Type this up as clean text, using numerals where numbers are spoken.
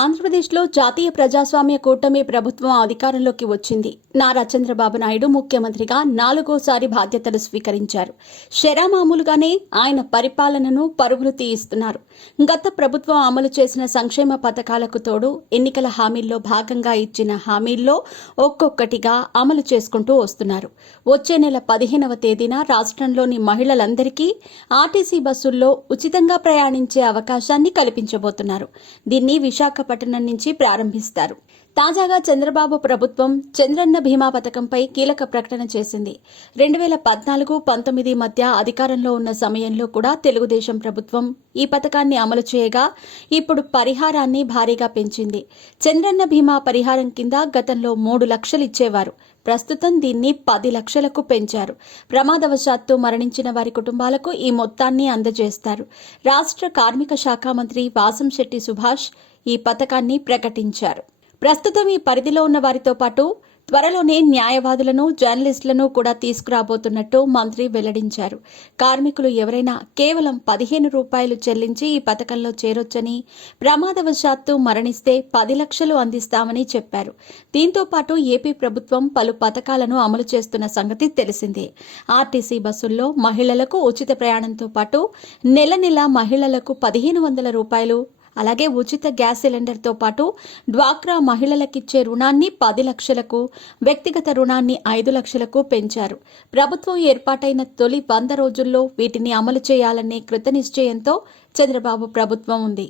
ఆంధ్రప్రదేశ్లో జాతీయ ప్రజాస్వామ్య కూటమి ప్రభుత్వం అధికారంలోకి వచ్చింది. నారా చంద్రబాబు నాయుడు ముఖ్యమంత్రిగా 4వ బాధ్యతలు స్వీకరించారు. మామూలుగానే ఆయన పరిపాలనను పరుగులు తీయిస్తున్నారు. గత ప్రభుత్వం అమలు చేసిన సంక్షేమ పథకాలకు తోడు ఎన్నికల హామీల్లో భాగంగా ఇచ్చిన హామీల్లో ఒక్కొక్కటిగా అమలు చేసుకుంటూ వస్తున్నారు. వచ్చే నెల 15వ తేదీన రాష్ట్రంలోని మహిళలందరికీ ఆర్టీసీ బస్సుల్లో ఉచితంగా ప్రయాణించే అవకాశాన్ని కల్పించబోతున్నారు. దీన్ని విశాఖపట్నం నుంచి ప్రారంభిస్తారు. తాజాగా చంద్రబాబు ప్రభుత్వం చంద్రన్న బీమా పథకంపై కీలక ప్రకటన చేసింది. 2014-19 మధ్య అధికారంలో ఉన్న సమయంలో కూడా తెలుగుదేశం ప్రభుత్వం ఈ పథకాన్ని అమలు చేయగా ఇప్పుడు పరిహారాన్ని భారీగా పెంచింది. చంద్రన్న బీమా పరిహారం కింద గతంలో 3 లక్షలు ఇచ్చేవారు. ప్రస్తుతం దీన్ని 10 లక్షలకు పెంచారు. ప్రమాదవశాత్తు మరణించిన వారి కుటుంబాలకు ఈ మొత్తాన్ని అందజేస్తారు. రాష్ట్ర కార్మిక శాఖ మంత్రి వాసంశెట్టి సుభాష్ ఈ పథకాన్ని ప్రకటించారు. ప్రస్తుతం ఈ పరిధిలో ఉన్న వారితో పాటు త్వరలోనే న్యాయవాదులను, జర్నలిస్టులను కూడా తీసుకురాబోతున్నట్టు మంత్రి వెల్లడించారు. కార్మికులు ఎవరైనా కేవలం 15 రూపాయలు చెల్లించి ఈ పథకంలో చేరొచ్చని, ప్రమాదవశాత్తు మరణిస్తే 10 లక్షలు అందిస్తామని చెప్పారు. దీంతో పాటు ఏపీ ప్రభుత్వం పలు పథకాలను అమలు చేస్తున్న సంగతి తెలిసిందే. ఆర్టీసీ బస్సుల్లో మహిళలకు ఉచిత ప్రయాణంతో పాటు నెల నెల మహిళలకు 1500 రూపాయలు, అలాగే ఉచిత గ్యాస్ సిలిండర్తో పాటు డ్వాక్రా మహిళలకిచ్చే రుణాన్ని 10 లక్షలకు, వ్యక్తిగత రుణాన్ని 5 లక్షలకు పెంచారు. ప్రభుత్వం ఏర్పాటైన తొలి 100 రోజుల్లో వీటిని అమలు చేయాలనే కృతనిశ్చయంతో చంద్రబాబు ప్రభుత్వం ఉంది.